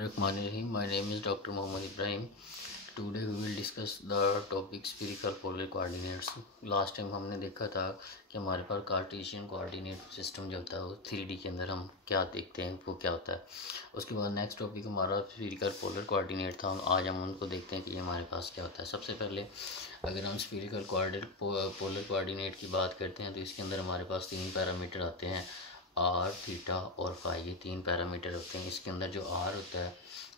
Bismillahirrahmanirrahim. My name is Dr. Mohammad Ibrahim. Today we will discuss the topic spherical polar coordinates. Last time हमने देखा था कि हमारे पास Cartesian coordinate system जो होता है वो 3D के अंदर हम क्या देखते हैं वो क्या होता है। उसके बाद नेक्स्ट टॉपिक हमारा स्फीरिकल पोलर कोऑर्डिनेट था। आज हम उनको देखते हैं कि ये हमारे पास क्या होता है। सबसे पहले अगर हम स्फीरिकल पोलर कोऑर्डिनेट की बात करते हैं तो इसके अंदर हमारे पास 3 पैरामीटर आते हैं, आर, थीटा और फाई। ये 3 पैरामीटर होते हैं। इसके अंदर जो आर होता है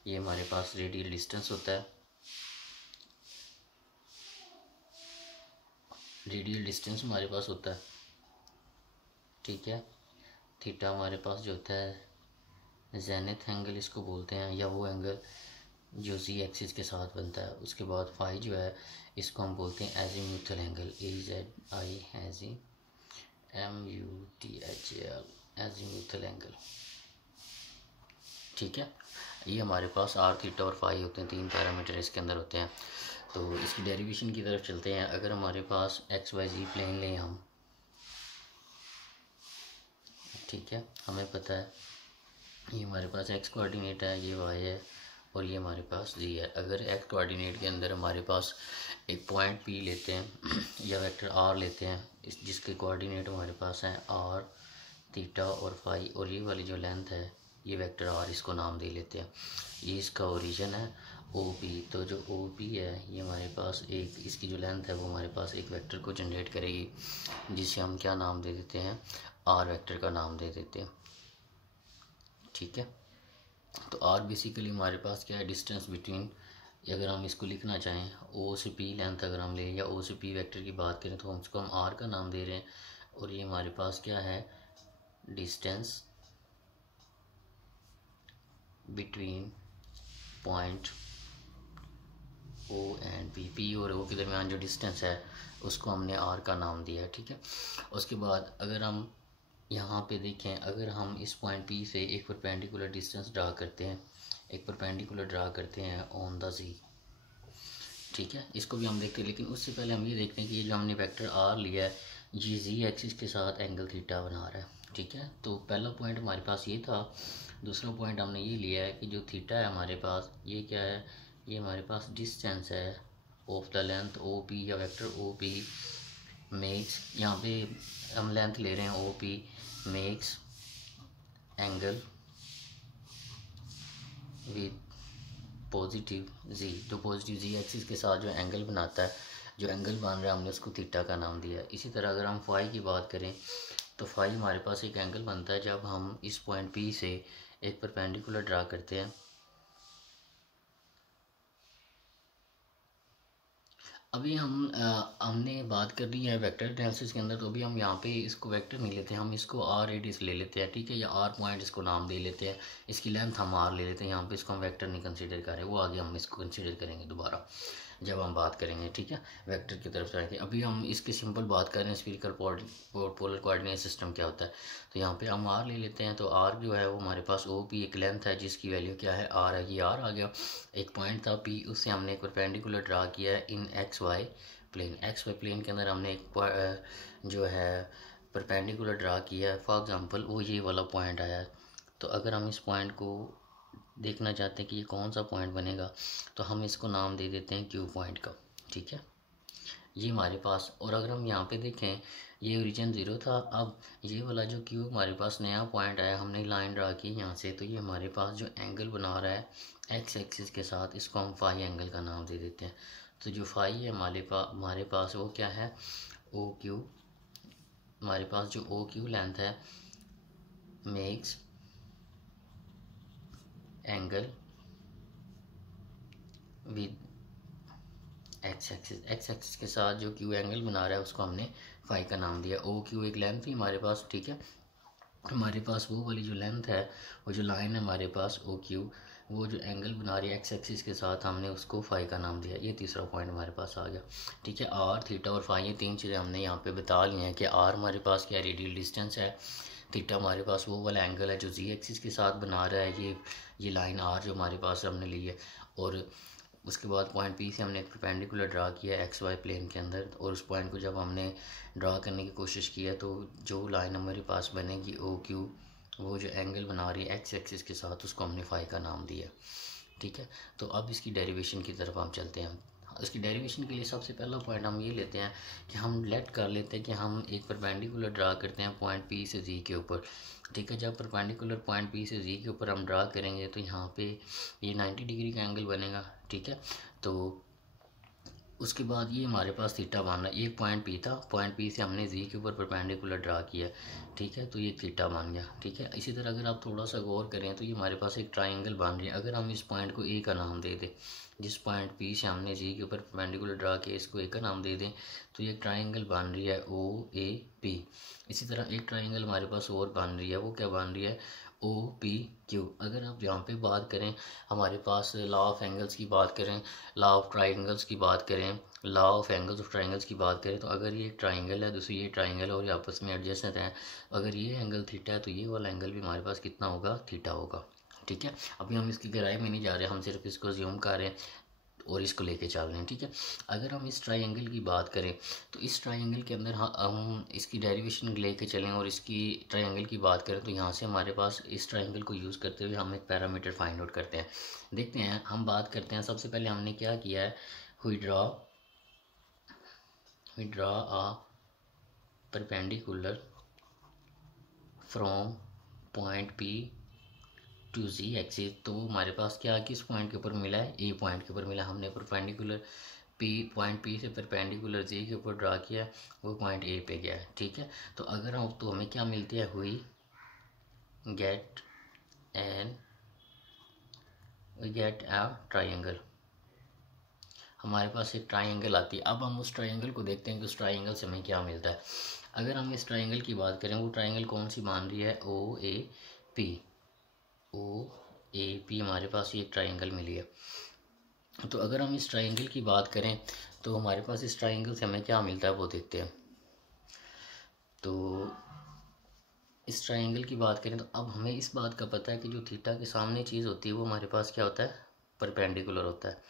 ये हमारे पास रेडियल डिस्टेंस होता है। रेडियल डिस्टेंस हमारे पास होता है, ठीक है। थीटा हमारे पास जो होता है जेनिथ एंगल इसको बोलते हैं, या वो एंगल जो जी एक्सिस के साथ बनता है। उसके बाद फाई जो है इसको हम बोलते हैं azimuthal angle, AZIMUTHAL, azimuthal angle, ठीक है। ये हमारे पास आर, थीटा और फाई होते हैं। 3 पैरामीटर इसके अंदर होते हैं। तो इसकी डेरिवेशन की तरफ चलते हैं। अगर हमारे पास एक्स वाई जी प्लेन लें हम, ठीक है, हमें पता है ये हमारे पास एक्स कोऑर्डिनेट है, ये वाई है और ये हमारे पास जी है। अगर एक्स कोऑर्डिनेट के अंदर हमारे पास एक पॉइंट पी लेते हैं या वेक्टर आर लेते हैं, जिसके कोऑर्डिनेट हमारे पास हैं आर, थीटा और फाई, और ये वाली जो लेंथ है ये वेक्टर आर, इसको नाम दे लेते हैं। ये इसका ओरिजिन है ओ पी। तो जो ओ पी है ये हमारे पास एक, इसकी जो लेंथ है वो हमारे पास एक वेक्टर को जनरेट करेगी, जिसे हम क्या नाम दे देते हैं, आर वेक्टर का नाम दे देते हैं, ठीक है। तो आर बेसिकली हमारे पास क्या है, डिस्टेंस बिटवीन, अगर हम इसको लिखना चाहें ओ से पी लेंथ अगर हम लें या ओ से पी वेक्टर की बात करें तो हम उसको हम आर का नाम दे रहे हैं। और ये हमारे पास क्या है, distance between point O and P, P और ओ के दरमियान जो डिस्टेंस है उसको हमने आर का नाम दिया है, ठीक है। उसके बाद अगर हम यहाँ पे देखें, अगर हम इस पॉइंट पी से एक परपेंडिकुलर डिस्टेंस ड्रा करते हैं, एक परपेंडिकुलर ड्रा करते हैं ऑन द जी, ठीक है, इसको भी हम देखते हैं। लेकिन उससे पहले हम ये देखते हैं कि ये जो हमने वेक्टर आर लिया है ये जी एक्सिस के साथ एंगल थीटा बना रहा है, ठीक है। तो पहला पॉइंट हमारे पास ये था। दूसरा पॉइंट हमने ये लिया है कि जो थीटा है हमारे पास ये क्या है, ये हमारे पास डिस्टेंस है of the length O P या वेक्टर ओ पी मेक्स, यहाँ पे हम लेंथ ले रहे हैं O P max angle with positive z. जो पॉजिटिव जी एक्सिस के साथ जो एंगल बनाता है, जो एंगल बन रहा है हमने उसको थीटा का नाम दिया है। इसी तरह अगर हम फाई की बात करें तो फाई हमारे पास एक एंगल बनता है जब हम इस पॉइंट पी से एक परपेंडिकुलर ड्रा करते हैं। अभी हमने बात कर ली है वेक्टर एनालिसिस के अंदर, तो अभी हम यहाँ पे इसको वेक्टर नहीं लेते हैं, हम इसको आर रेडियस ले लेते हैं, ठीक है, या आर पॉइंट इसको नाम दे लेते हैं। इसकी लेंथ हम आर ले लेते हैं। यहाँ पे इसको हम वेक्टर नहीं कंसीडर कर रहे, वो आगे हम इसको कंसीडर करेंगे दोबारा जब हम बात करेंगे, ठीक है, वेक्टर की तरफ जाएंगे। अभी हम इसकी सिंपल बात कर रहे हैं स्फीरिकल पोलर कोऑर्डिनेट सिस्टम क्या होता है। तो यहाँ पे हम आर ले लेते हैं। तो आर जो है वो हमारे पास ओ पी एक लेंथ है जिसकी वैल्यू क्या है, आर है। ये आर आ गया। एक पॉइंट था पी, उससे हमने एक परपेंडिकुलर ड्रा किया है in x y plane. X y plane के अंदर हमने एक जो है परपेंडिकुलर ड्रा किया है। फॉर एग्जांपल वो ये वाला पॉइंट आया है। तो अगर हम इस पॉइंट को देखना चाहते हैं कि ये कौन सा पॉइंट बनेगा तो हम इसको नाम दे देते हैं क्यू पॉइंट का, ठीक है, ये हमारे पास। और अगर हम यहाँ पे देखें ये ओरिजिन 0 था, अब ये वाला जो क्यू हमारे पास नया पॉइंट आया, हमने लाइन ड्रा की यहाँ से, तो ये हमारे पास जो एंगल बना रहा है एक्स एक्सिस के साथ, इसको हम फाई एंगल का नाम दे देते हैं। तो जो फाई है हमारे पास वो क्या है, ओ क्यू। हमारे पास जो ओ क्यू लेंथ है makes angle with x axis. X axis के साथ जो क्यू एंगल बना रहा है उसको हमने फाई का नाम दिया। ओ क्यू एक लेंथ थी हमारे पास, ठीक है। हमारे पास वो वाली जो लेंथ है, वो जो लाइन है हमारे पास ओ क्यू, वो जो एंगल बना रही है एक्स एक्सिस के साथ, हमने उसको फाई का नाम दिया। ये तीसरा पॉइंट हमारे पास आ गया, ठीक है। आर, थीटा और फाई, ये 3 चीज़ें हमने यहाँ पे बता ली हैं कि आर हमारे पास क्या रेडियल डिस्टेंस है, थीटा हमारे पास वो वाला एंगल है जो जी एक्सिस के साथ बना रहा है, ये लाइन आर जो हमारे पास हमने ली है। और उसके बाद पॉइंट पी से हमने एक परपेंडिकुलर ड्रा किया एक्स वाई प्लेन के अंदर, और उस पॉइंट को जब हमने ड्रा करने की कोशिश की है तो जो लाइन हमारे पास बनेगी ओ क्यू, वो जो एंगल बना रही है एक्स एक्सिस के साथ, उसको हमने फाई का नाम दिया। ठीक है, तो अब इसकी डेरिवेशन की तरफ हम चलते हैं। इसकी डेरिवेशन के लिए सबसे पहला पॉइंट हम ये लेते हैं कि हम लेट कर लेते हैं कि हम एक परपेंडिकुलर ड्रा करते हैं पॉइंट पी से जी के ऊपर। ठीक है, जब परपेंडिकुलर पॉइंट पी से जी के ऊपर हम ड्रा करेंगे तो यहाँ पे ये 90 डिग्री का एंगल बनेगा। ठीक है, तो उसके बाद ये हमारे पास थीटा बन रहा है। एक पॉइंट पी था, पॉइंट पी से हमने जी के ऊपर परपेंडिकुलर ड्रा किया। ठीक है, तो ये थीटा बन गया। ठीक है, इसी तरह अगर आप थोड़ा सा गौर करें तो ये हमारे पास एक ट्राइंगल बन रही है। अगर हम इस पॉइंट को ए का नाम दे दें, जिस पॉइंट पी से हमने जी के ऊपर परपेंडिकुलर ड्रा किया, इसको ए का नाम दे दें, तो ये ट्राइंगल बन रही है ओ ए पी। इसी तरह एक ट्राइंगल हमारे पास और बन रही है, वो क्या बन रही है, ओ पी क्यू। अगर आप यहाँ पे बात करें, हमारे पास लॉ ऑफ एंगल्स की बात करें, लॉ ऑफ ट्राइंगल्स की बात करें, law of angles of triangles की बात करें, तो अगर ये ट्राइंगल है, दूसरी ये ट्राइंगल है और ये आपस में एडजेसेंट हैं, अगर ये एंगल थीटा है तो ये वाला एंगल भी हमारे पास कितना होगा, थीटा होगा। ठीक है, अभी हम इसकी गहराई में नहीं जा रहे, हम सिर्फ इसको ज्यूम कर रहे हैं और इसको लेके चल रहे हैं। ठीक है, अगर हम इस ट्राइंगल की बात करें तो इस ट्राइंगल के अंदर हम इसकी डेरिवेशन लेके चलें और इसकी ट्राइंगल की बात करें तो यहाँ से हमारे पास इस ट्राइंगल को यूज़ करते हुए हम एक पैरामीटर फाइंड आउट करते हैं। देखते हैं, हम बात करते हैं, सबसे पहले हमने क्या किया है, we draw a perpendicular from point P to Z axis. तो हमारे पास क्या किस पॉइंट के ऊपर मिला है, ए पॉइंट के ऊपर मिला। हमने परपेंडिकुलर पी, पॉइंट पी से परपेंडिकुलर जी के ऊपर ड्रा किया, वो पॉइंट ए पे गया है। ठीक है, तो अगर हम, तो हमें क्या मिलती है, हुई गेट अ ट्राइंगल। हमारे पास एक ट्राइंगल आती है। अब हम उस ट्राइंगल को देखते हैं कि उस ट्राइंगल से हमें क्या मिलता है। अगर हम इस ट्राइंगल की बात करें, वो ट्राइंगल कौन सी मान रही है, ओ A P. O A P हमारे पास ये एक ट्राइंगल मिली है। तो अगर हम इस ट्राइंगल की बात करें तो हमारे पास इस ट्राइंगल से हमें क्या मिलता है वो देखते हैं। तो इस ट्राइंगल की बात करें तो अब हमें इस बात का पता है कि जो थीटा के सामने चीज़ होती है वो हमारे पास क्या होता है, परपेंडिकुलर होता है।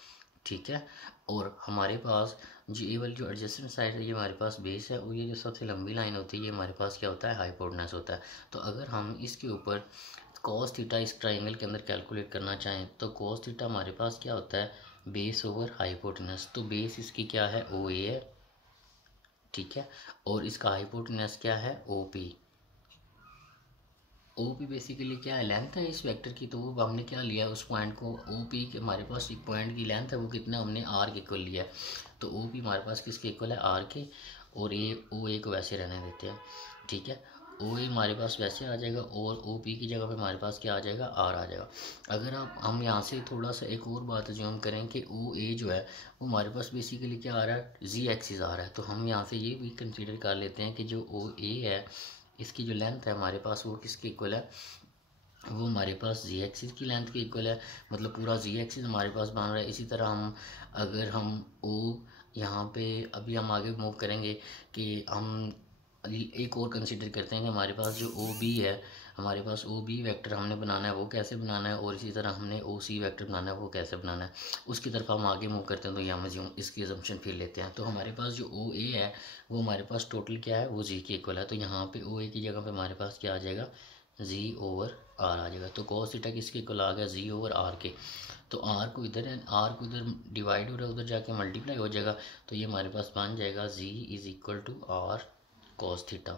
ठीक है, और हमारे पास जो ये वाली जो एडजेसेंट साइड है ये हमारे पास बेस है, और ये जो सबसे लंबी लाइन होती है ये हमारे पास क्या होता है, हाइपोटेनस होता है। तो अगर हम इसके ऊपर कॉस थीटा इस ट्राइंगल के अंदर कैलकुलेट करना चाहें तो कॉस थीटा हमारे पास क्या होता है, बेस ओवर हाइपोटेनस। तो बेस इसकी क्या है, ओ ए है। ठीक है, और इसका हाइपोटेनस क्या है, O P. O P basically क्या है, लेंथ है इस वेक्टर की। तो वो हमने क्या लिया, उस पॉइंट को, ओ पी के हमारे पास एक पॉइंट की लेंथ है, वो कितना, हमने आर के इक्वल लिया है। तो ओ पी हमारे पास किसके इक्वल है, आर के। और ए, ओ ए को वैसे रहने देते हैं। ठीक है, ओ ए हमारे पास वैसे आ जाएगा और ओ पी की जगह पे हमारे पास क्या आ जाएगा, आर आ जाएगा। अगर हम यहाँ से थोड़ा सा एक और बात जो हम करें कि ओ ए जो है वो हमारे पास बेसिकली क्या आ रहा है, जी एक्सिस आ रहा है। तो हम यहाँ से ये भी कंसिडर कर लेते हैं कि जो ओ ए है, इसकी जो लेंथ है हमारे पास वो किसके इक्वल है, वो हमारे पास जी एक्सिस की लेंथ के इक्वल है। मतलब पूरा जी एक्सिस हमारे पास बन रहा है। इसी तरह हम, अगर हम ओ यहाँ पे, अभी हम आगे मूव करेंगे कि हम एक और कंसिडर करते हैं कि हमारे पास जो ओ बी है, हमारे पास ओ बी वैक्टर हमने बनाना है, वो कैसे बनाना है, और इसी तरह हमने ओ सी वैक्टर बनाना है, वो कैसे बनाना है, उसकी तरफ हम आगे मूव करते हैं। तो यहाँ में इसकी अजम्पशन फिर लेते हैं। तो हमारे पास जो ओ ए है वो हमारे पास टोटल क्या है, वो जी के इक्वल है। तो यहाँ पे ओ ए की जगह पे हमारे पास क्या आ जाएगा, जी ओवर आर आ जाएगा। तो कॉस थीटा किसके इक्वल आ गया, जी ओवर आर के। तो आर को इधर है, आर को इधर डिवाइड हो रहा है, उधर जाके मल्टीप्लाई हो जाएगा। तो ये हमारे पास बन जाएगा z is equal to are cos theta.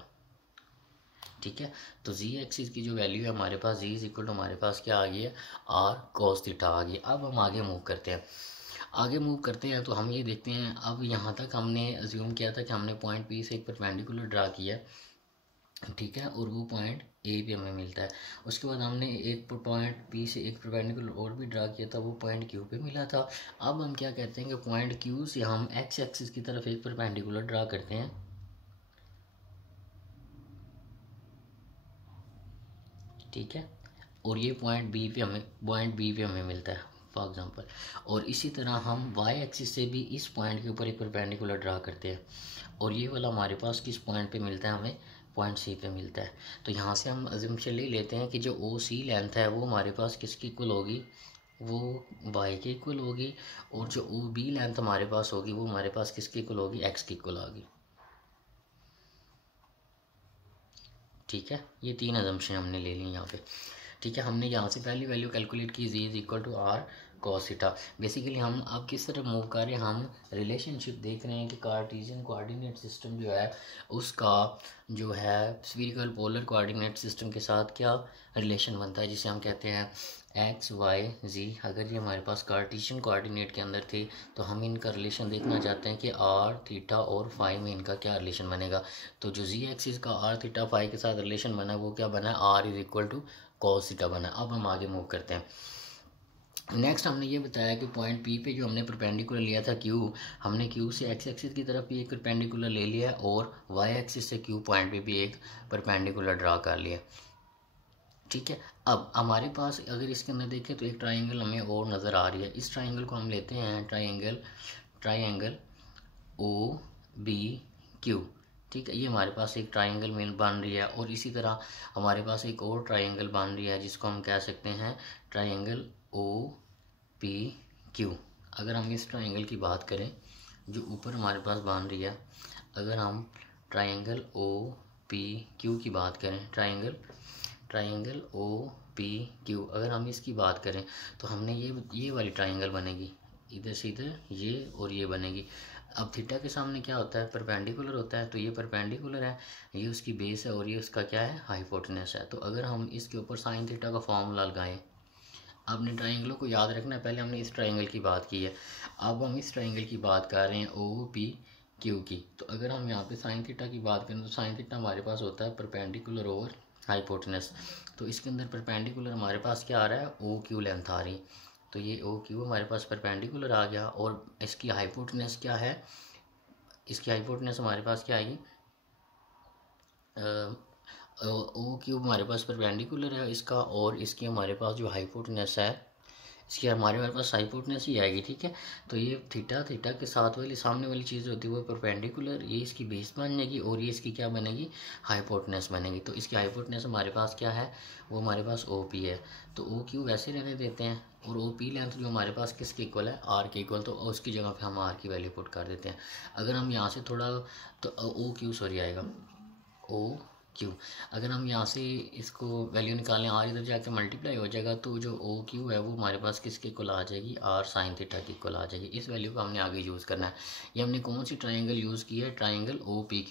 ठीक है, तो जी एक्सिस की जो वैल्यू है हमारे पास, जी इज इक्वल टू हमारे पास क्या आ गई है, आर कॉस थीटा आ गई। अब हम आगे मूव करते हैं। आगे मूव करते हैं तो हम ये देखते हैं, अब यहाँ तक हमने अज्यूम किया था कि हमने पॉइंट पी से एक परपेंडिकुलर ड्रा किया। ठीक है, और वो पॉइंट ए पे हमें मिलता है। उसके बाद हमने एक पॉइंट पी से एक परपेंडिकुलर और भी ड्रा किया था, वो पॉइंट क्यू पे मिला था। अब हम क्या कहते हैं कि पॉइंट क्यू से हम एक्स एक्सिस की तरफ एक परपेंडिकुलर ड्रा करते हैं। ठीक है, और ये पॉइंट बी पे हमें मिलता है फॉर एग्जांपल। और इसी तरह हम वाई एक्सिस से भी इस पॉइंट के ऊपर एक परपेंडिकुलर ड्रा करते हैं, और ये वाला हमारे पास किस पॉइंट पे मिलता है, हमें पॉइंट सी पे मिलता है। तो यहाँ से हम अजम्पशन ले लेते हैं कि जो ओ सी लेंथ है वो हमारे पास किसकी इक्वल होगी, वो वाई के इक्वल होगी। और जो ओ बी लेंथ हमारे पास होगी वो हमारे पास किसकी इक्वल होगी, एक्स की इक्वल होगी। ठीक है, ये 3 अजम्पशन हमने ले ली यहाँ पे। ठीक है, हमने यहाँ से पहली वैल्यू कैलकुलेट की z is equal to are cos theta. Basically हम अब किस तरह मूव कर रहे हैं, हम रिलेशनशिप देख रहे हैं कि कार्टेशियन कोऑर्डिनेट सिस्टम जो है उसका जो है स्फीरिकल पोलर कोऑर्डिनेट सिस्टम के साथ क्या रिलेशन बनता है, जिसे हम कहते हैं एक्स वाई जी। अगर ये हमारे पास कार्टेशियन कोऑर्डिनेट के अंदर थे तो हम इनका रिलेशन देखना चाहते हैं कि आर थीटा और फाई में इनका क्या रिलेशन बनेगा। तो जो जी एक्सिस का आर थीटा फाई के साथ रिलेशन बना है वो क्या बना है, R is equal to cos theta बना। अब हम आगे मूव करते हैं। नेक्स्ट हमने ये बताया कि पॉइंट पी पे जो हमने परपेंडिकुलर लिया था क्यू, हमने क्यू से एक्स एक्सिस की तरफ भी एक परपेंडिकुलर ले लिया है और वाई एक्सिस से क्यू पॉइंट पे भी एक परपेंडिकुलर ड्रा कर लिया। ठीक है, अब हमारे पास अगर इसके अंदर देखें तो एक ट्राइंगल हमें और नज़र आ रही है। इस ट्राइंगल को हम लेते हैं ट्राइंगल ओ बी क्यू। ठीक है, ये हमारे पास एक ट्राइंगल में बन रही है और इसी तरह हमारे पास एक और ट्राइंगल बन रही है जिसको हम कह सकते हैं ट्राइंगल ओ पी क्यू। अगर हम इस ट्राइंगल की बात करें जो ऊपर हमारे पास बन रही है, अगर हम ट्राइंगल ओ पी क्यू की बात करें, ट्राइंगल ओ पी क्यू अगर हम इसकी बात करें तो हमने ये वाली ट्राइंगल बनेगी, इधर से इधर ये और ये बनेगी। अब थीटा के सामने क्या होता है, परपेंडिकुलर होता है, तो ये परपेंडिकुलर है, ये उसकी बेस है और ये उसका क्या है, हाइपोटेनस है। तो अगर हम इसके ऊपर साइन थीटा का फॉर्मूला लगाएं, आपने ट्राइंगलों को याद रखना है, पहले हमने इस ट्राइंगल की बात की है, अब हम इस ट्राइंगल की बात कर रहे हैं ओ पी क्यू की। तो अगर हम यहाँ पे साइन थीटा की बात करें तो साइन थीटा हमारे पास होता है परपेंडिकुलर ओवर हाइपोटेनस। तो इसके अंदर परपेंडिकुलर हमारे पास क्या आ रहा है, ओ क्यू लेंथ आ रही। तो ये ओ क्यू हमारे पास परपेंडिकुलर आ गया और इसकी हाइपोटेनस क्या है, इसकी हाइपोटेनस हमारे पास क्या आएगी, ओ क्यूब हमारे पास परपेंडिकुलर है इसका और इसकी हमारे पास जो हाइपोटेनस है इसकी हमारे पास हाइपोटेनस ही आएगी। ठीक है, तो ये थीटा के साथ वाली सामने वाली चीज़ होती है वो परपेंडिकुलर, ये इसकी बेस बन जाएगी और ये इसकी क्या बनेगी, हाइपोटेनस बनेगी। तो इसकी हाइपोटेनस हमारे पास क्या है, वो हमारे पास ओ पी है। तो ओ क्यू वैसे रहने देते हैं और ओ पी लेंथ जो हमारे पास किसके इक्वल है, आर के इक्वल, तो उसकी जगह पे हम आर की वैल्यू पुट कर देते हैं। अगर हम यहाँ से थोड़ा तो ओ क्यू सॉरी आएगा ओ क्यू। अगर हम यहाँ से इसको वैल्यू निकालें, आर इधर जाके मल्टीप्लाई हो जाएगा तो जो ओ क्यू है वो हमारे पास किसके इक्वल आ जाएगी, आर साइन थीटा की इक्वल आ जाएगी। इस वैल्यू को हमने आगे यूज़ करना है। ये हमने कौन सी ट्राइंगल यूज़ की है, ट्राइंगल ओ पी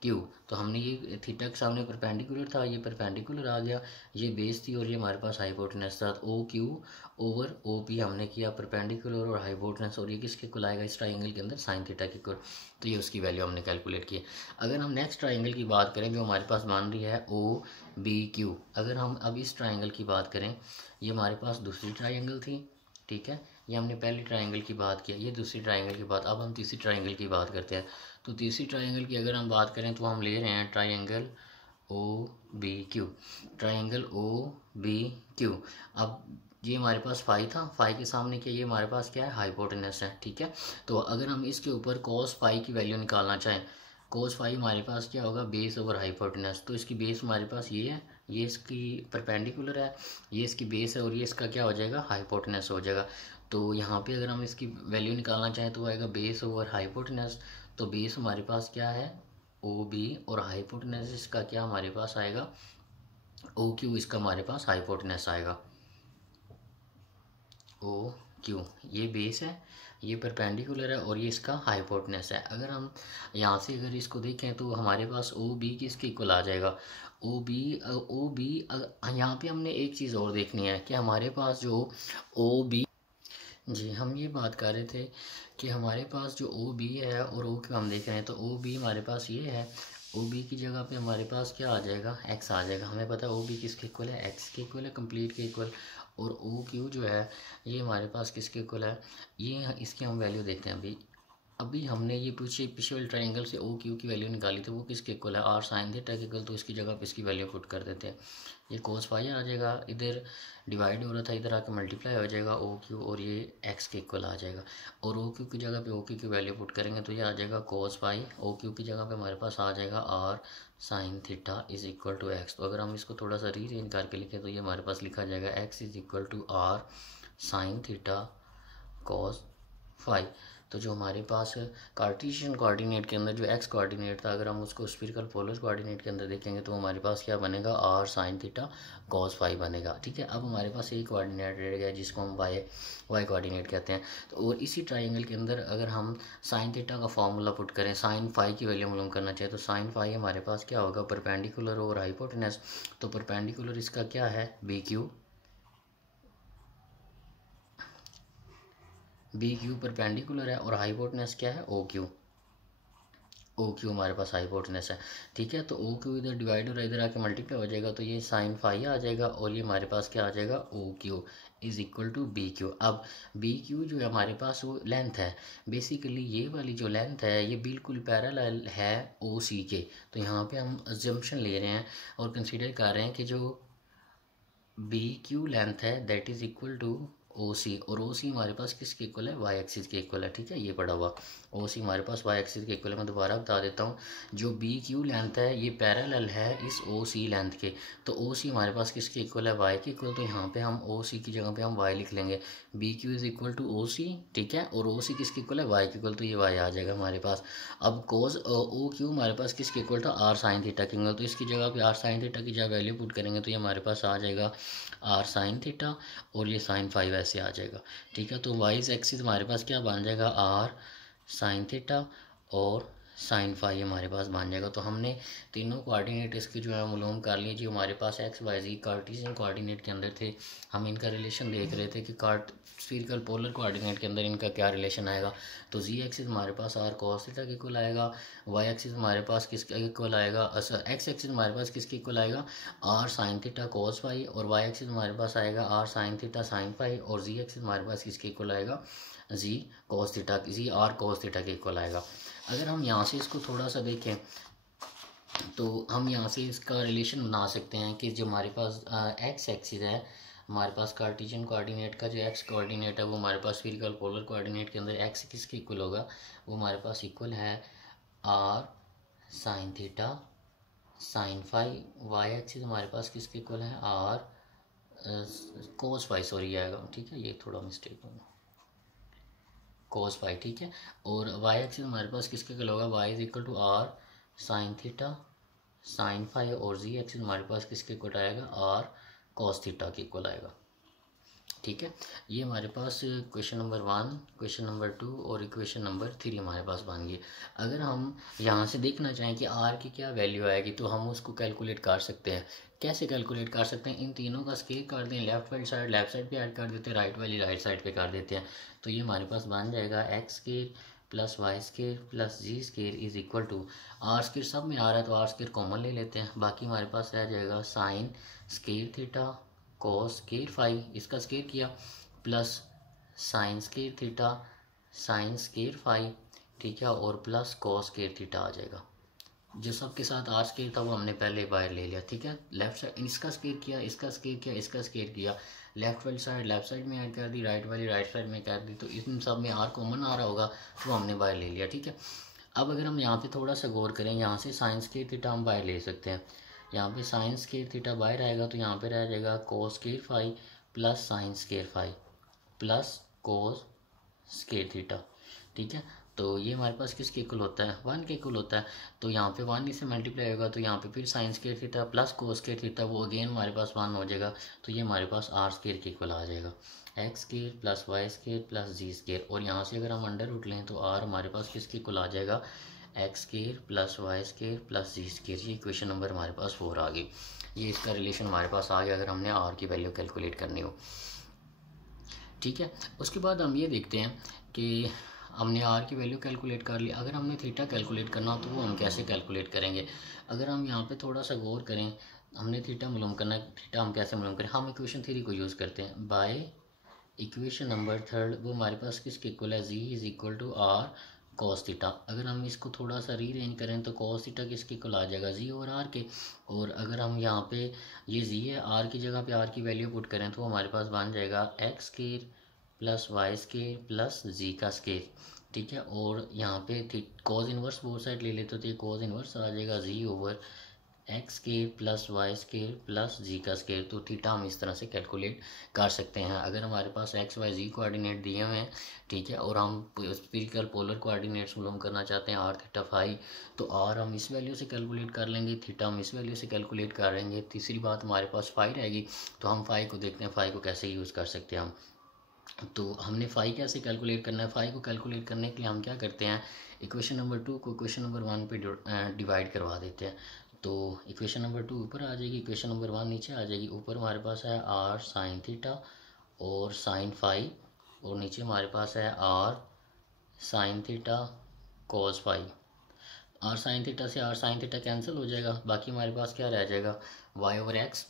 क्यू। तो हमने ये थीटा के सामने परपेंडिकुलर था, ये परपेंडिकुलर आ गया, ये बेस थी और ये हमारे पास हाइपोटेनस था। O Q over O P हमने किया परपेंडिकुलर और हाइपोटेनस, और ये किसके इक्वल आएगा इस ट्राइंगल के अंदर, साइन थीटा के इक्वल। तो ये उसकी वैल्यू हमने कैलकुलेट की है। अगर हम नेक्स्ट ट्राइंगल की बात करें जो हमारे पास मान रही है ओ बी क्यू, अगर हम अब इस ट्राइंगल की बात करें, ये हमारे पास दूसरी ट्राइंगल थी। ठीक है, ये हमने पहली ट्राइंगल की बात की, ये दूसरी ट्राइंगल की बात, अब हम तीसरी ट्राइंगल की बात करते हैं। तो तीसरी ट्राइंगल की अगर हम बात करें तो हम ले रहे हैं triangle O B Q, triangle O B Q. अब ये हमारे पास फाई था, फाई के सामने क्या, ये हमारे पास क्या है, हाइपोटेनस है। ठीक है, तो अगर हम इसके ऊपर कॉस फाई की वैल्यू निकालना चाहें, कोस फाई हमारे पास क्या होगा, बेस ओवर हाइपोटेनस। तो इसकी बेस हमारे पास ये है, ये इसकी परपेंडिकुलर है, ये इसकी बेस है और ये इसका क्या हो जाएगा, हाइपोटेनस हो जाएगा। तो यहाँ पे अगर हम इसकी वैल्यू निकालना चाहें तो वो आएगा बेस ओवर हाइपोटेनस। तो बेस हमारे पास क्या है, ओ बी, और हाइपोटेनस इसका क्या हमारे पास आएगा, ओ क्यू, इसका हमारे पास हाइपोटेनस आएगा ओ क्यू। ये बेस है, ये परपेंडिकुलर है और ये इसका हाइपोटेनस है। अगर हम यहाँ से अगर इसको देखें तो हमारे पास ओ बी किसके इक्वल आ जाएगा, ओ बी यहाँ पे हमने एक चीज़ और देखनी है कि हमारे पास जो ओ बी, जी हम ये बात कर रहे थे कि हमारे पास जो ओ बी है और ओ क्यू हम देख रहे हैं, तो ओ बी हमारे पास ये है, ओ बी की जगह पे हमारे पास क्या आ जाएगा, एक्स आ जाएगा। हमें पता है ओ बी किसके इक्वल है, एक्स के इक्वल है, कंप्लीट के इक्वल। और ओ क्यू जो है ये हमारे पास किसके इक्वल है, ये इसकी हम वैल्यू देखते हैं। अभी हमने ये पिछले वाले ट्राइंगल से ओ क्यू की वैल्यू निकाली थी, वो किसके इक्वल है, आर साइन थीटा के इक्वल। तो इसकी जगह पे इसकी वैल्यू पुट कर देते हैं, ये कोस फाई आ जाएगा, इधर डिवाइड हो रहा था इधर आके मल्टीप्लाई हो जाएगा ओ क्यू, और ये एक्स के इक्वल आ जाएगा। और ओ क्यू की जगह पे ओ क्यू की वैल्यू पुट करेंगे तो ये आ जाएगा कोस फाई, ओ क्यू की जगह पे हमारे पास आ जाएगा R sine theta is equal to X. तो अगर हम इसको थोड़ा सा रीअरेंज करके लिखें तो ये हमारे पास लिखा जाएगा X is equal to R sine theta cos phi. तो जो हमारे पास कार्टेशियन कोऑर्डिनेट के अंदर जो एक्स कोऑर्डिनेट था, अगर हम उसको स्फीरिकल पोलर कोऑर्डिनेट के अंदर देखेंगे तो हमारे पास क्या बनेगा, R sine theta cos phi बनेगा। ठीक है, अब हमारे पास एक कोऑर्डिनेट रह गया जिसको हम वाई कोऑर्डिनेट कहते हैं। तो और इसी ट्राइंगल के अंदर अगर हम साइन थीटा का फॉर्मूला पुट करें, साइन फाई की वैल्यू मालूम करना चाहिए, तो साइन फाई हमारे पास क्या होगा, परपेंडिकुलर ओवर हाइपोटेनस। तो परपेंडिकुलर इसका क्या है, बी क्यू परपेंडिकुलर है, और हाइपोटेनस क्या है, ओ क्यू हमारे पास हाइपोटेनस है। ठीक है, तो ओ क्यू इधर डिवाइड और इधर आके मल्टीप्लाई हो जाएगा, तो ये साइन फाई आ जाएगा, और ये हमारे पास क्या आ जाएगा, O Q is equal to B Q. अब बी क्यू जो है हमारे पास वो लेंथ है, बेसिकली ये वाली जो लेंथ है ये बिल्कुल पैरेलल है ओ सी के। तो यहाँ पे हम अजम्पशन ले रहे हैं और कंसीडर कर रहे हैं कि जो बी क्यू लेंथ है that is equal to O C, और ओ सी हमारे पास किसके इक्वल है, वाई एक्सिस के इक्वल है। ठीक है, ये पड़ा हुआ ओ सी हमारे पास वाई एक्सिस के इक्वल है। मैं दोबारा बता देता हूँ, जो बी क्यू लेंथ है ये पैरेलल है इस ओ सी लेंथ के। तो ओ सी हमारे पास किसके इक्वल है, वाई के इक्वल। तो यहाँ पे हम ओ सी की जगह पे हम वाई लिख लेंगे, B Q is equal to O C. ठीक है, और ओ सी किसके इक्वल है, वाई के इक्वल, तो ये वाई आ जाएगा हमारे पास। अब कोज ओ क्यू हमारे पास किसके इक्वल था, आर साइन थीटा के इक्वल। तो इसकी जगह पे आर साइन थीटा की जगह वैल्यू पुट करेंगे तो ये हमारे पास आ जाएगा आर साइन थीटा, और ये साइन फाइव ऐसे आ जाएगा। ठीक है, तो वाइज एक्सिस हमारे पास क्या बन जाएगा, आर साइन थीटा और साइन फाई हमारे पास बन जाएगा। तो हमने तीनों कोऑर्डिनेट इसके जो है मालूम कर लिए जी। हमारे पास एक्स वाई जी कार्टेशियन कोऑर्डिनेट के अंदर थे, हम इनका रिलेशन देख रहे थे कि स्फीरिकल पोलर कोऑर्डिनेट के अंदर इनका क्या रिलेशन आएगा। तो जी एक्सिस हमारे पास आर कॉस थीटा के इक्वल आएगा, वाई एक्सिस हमारे पास किसके इक्वल आएगा, एक्स एक्सिस हमारे पास किसके इक्वल आएगा, r sine theta cos phi, और वाई एक्सिस हमारे पास आएगा r sine theta sine phi, और जी एक्सिस हमारे पास किसके इक्वल आएगा, z cos theta, z r cos theta के इक्वल आएगा। अगर हम यहाँ से इसको थोड़ा सा देखें तो हम यहाँ से इसका रिलेशन बना सकते हैं कि जो हमारे पास एक्स एक्सिस है, हमारे पास कार्टेशियन कोऑर्डिनेट का जो एक्स कोऑर्डिनेट है वो हमारे पास स्फीरिकल पोलर कोऑर्डिनेट के अंदर एक्स किसके इक्वल होगा, वो हमारे पास इक्वल है R sine theta sine phi. Y axis हमारे पास किसके इक्वल है, आर कोस फाई, सॉरी आएगा। ठीक है, ये थोड़ा मिस्टेक होगा, कोस फाई। ठीक है, और वाई एक्सिस हमारे पास किसके इक्वल होगा, Y is equal to R sine theta sine phi, और जी एक्सिस हमारे पास किसके इक्वल आएगा, आर कॉस थीटा के इक्वल आएगा। ठीक है, ये हमारे पास क्वेश्चन नंबर 1, क्वेश्चन नंबर 2 और इक्वेशन नंबर 3 हमारे पास बन गई। अगर हम यहाँ से देखना चाहें कि आर की क्या वैल्यू आएगी तो हम उसको कैलकुलेट कर सकते हैं। कैसे कैलकुलेट कर सकते हैं, इन तीनों का स्केयर कर दें, लेफ्ट वाली साइड लेफ्ट साइड पे ऐड कर देते हैं, राइट वाली राइट साइड पे कर देते हैं। तो ये हमारे पास बन जाएगा x square plus Y square plus ji square is equal to, R square सब में आ रहा है तो आर स्केयर कॉमन ले लेते हैं, बाकी हमारे पास रह जाएगा sine square theta cos square phi, इसका स्केयर किया, plus sine square theta sine square phi. ठीक है, और प्लस कॉस स्केयर थीटा आ जाएगा। जो सब के साथ आर स्केयर था वो हमने पहले बाहर ले लिया। ठीक है, लेफ्ट साइड इसका स्केयर किया, इसका स्केयर किया, इसका स्केयर किया, लेफ्ट वाली साइड लेफ्ट साइड में ऐड कर दी, राइट वाली राइट साइड में कर दी, तो इन सब में आर कॉमन आ रहा होगा तो हमने बाहर ले लिया। ठीक है, अब अगर हम यहाँ पे थोड़ा सा गौर करें, यहाँ से साइन स्केयर थीटा हम बाहर ले सकते हैं, यहाँ पे साइन स्केयर थीटा बाहर आएगा तो यहाँ पे रह जाएगा cos square phi plus sine square phi plus cos square theta. ठीक है, तो ये हमारे पास किसके इक्वल होता है, 1 के इक्वल होता है। तो यहाँ पे 1 इससे मल्टीप्लाई होगा तो यहाँ पे फिर sine square theta plus cos square theta वो अगेन हमारे पास 1 हो जाएगा, तो ये हमारे पास आर स्केयर के इक्वल आ जाएगा, x square plus Y square plus जी स्केयर। और यहाँ से अगर हम अंडर रूट लें तो आर हमारे पास किसके इक्वल आ जाएगा, x square plus Y square plus जी स्केयर। ये इक्वेशन नंबर हमारे पास 4 आ गई। ये इसका रिलेशन हमारे पास आ गया अगर हमने आर की वैल्यू कैलकुलेट करनी हो। ठीक है, उसके बाद हम ये देखते हैं कि हमने आर की वैल्यू कैलकुलेट कर ली, अगर हमने थीटा कैलकुलेट करना हो तो वो हम कैसे कैलकुलेट करेंगे। अगर हम यहाँ पे थोड़ा सा गौर करें, हमने थीटा मालूम करना है, थीटा हम कैसे मालूम करें, हम इक्वेशन थ्री को यूज़ करते हैं। बाय इक्वेशन नंबर 3 वो हमारे पास किसके इक्वल है, z is equal to are cos theta. अगर हम इसको थोड़ा सा रीअरेंज करें तो कॉस थीटा किसके इक्वल आ जाएगा, जी और आर के। और अगर हम यहाँ पे ये जी है, आर की जगह पे आर की वैल्यू पुट करें तो हमारे पास बन जाएगा x square plus Y square plus z का स्केयर। ठीक है, और यहाँ पे कॉज इन्वर्स बोथ साइड ले लेते तो ये कॉज इन्वर्स आ जाएगा z over x square plus Y square plus z का स्केयर। तो थीटा हम इस तरह से कैलकुलेट कर सकते हैं। अगर हमारे पास एक्स वाई जी कोऑर्डिनेट दिए हुए हैं, ठीक है, और हम स्फीरिकल पोलर कोऑर्डिनेट्स मालूम करना चाहते हैं आर थीटा फाई, तो आर हम इस वैल्यू से कैलकुलेट कर लेंगे, थीटा हम इस वैल्यू से कैलकुलेट कर लेंगे। तीसरी बात हमारे पास फाई रहेगी, तो हम फाई को देखते हैं, फाई को कैसे यूज़ कर सकते हैं हम। तो हमने फाई कैसे कैलकुलेट करना है, फाई को कैलकुलेट करने के लिए हम क्या करते हैं, इक्वेशन नंबर 2 को इक्वेशन नंबर 1 पे डिवाइड करवा देते हैं। तो इक्वेशन नंबर 2 ऊपर आ जाएगी, इक्वेशन नंबर 1 नीचे आ जाएगी। ऊपर हमारे पास है आर साइन थीटा और साइन फाई, और नीचे हमारे पास है R sine theta cos phi. R sine theta से आर साइन थीटा कैंसिल हो जाएगा, बाकी हमारे पास क्या रह जाएगा, Y over X,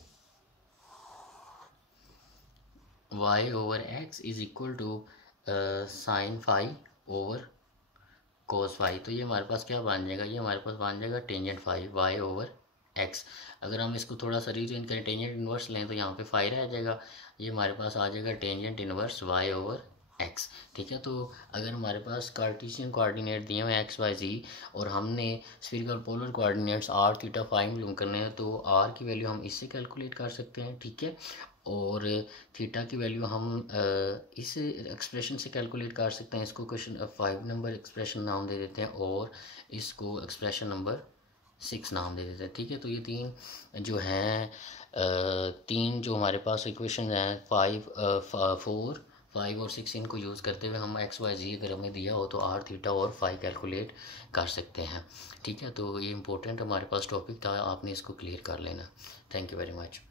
Y over X is equal to sine phi over cos phi. तो ये हमारे पास क्या बन जाएगा, ये हमारे पास बन जाएगा tangent phi Y over X. अगर हम इसको थोड़ा सा रीअरेंज करें, टेंजेंट इन्वर्स लें, तो यहाँ पे फाई रह जाएगा, ये हमारे पास आ जाएगा tangent inverse Y over X. ठीक है, तो अगर हमारे पास कार्टेशियन कोऑर्डिनेट दिए हुए एक्स वाई जी, और हमने spherical polar coordinates r theta phi मालूम करने हैं, तो आर की वैल्यू हम इससे कैलकुलेट कर सकते हैं, ठीक है, और थीटा की वैल्यू हम इस एक्सप्रेशन से कैलकुलेट कर सकते हैं। इसको क्वेश्चन 5 नंबर एक्सप्रेशन नाम दे देते हैं, और इसको एक्सप्रेशन नंबर 6 नाम दे देते हैं, ठीक है। तो ये तीन जो हैं, तीन जो हमारे पास इक्वेशन हैं 5 4 5 और 6, इनको यूज़ करते हुए हम एक्स वाई जी अगर हमें दिया हो तो आर थीटा और फाई कैलकुलेट कर सकते हैं, ठीक है। तो ये इंपॉर्टेंट हमारे पास टॉपिक था, आपने इसको क्लियर कर लेना। Thank you very much.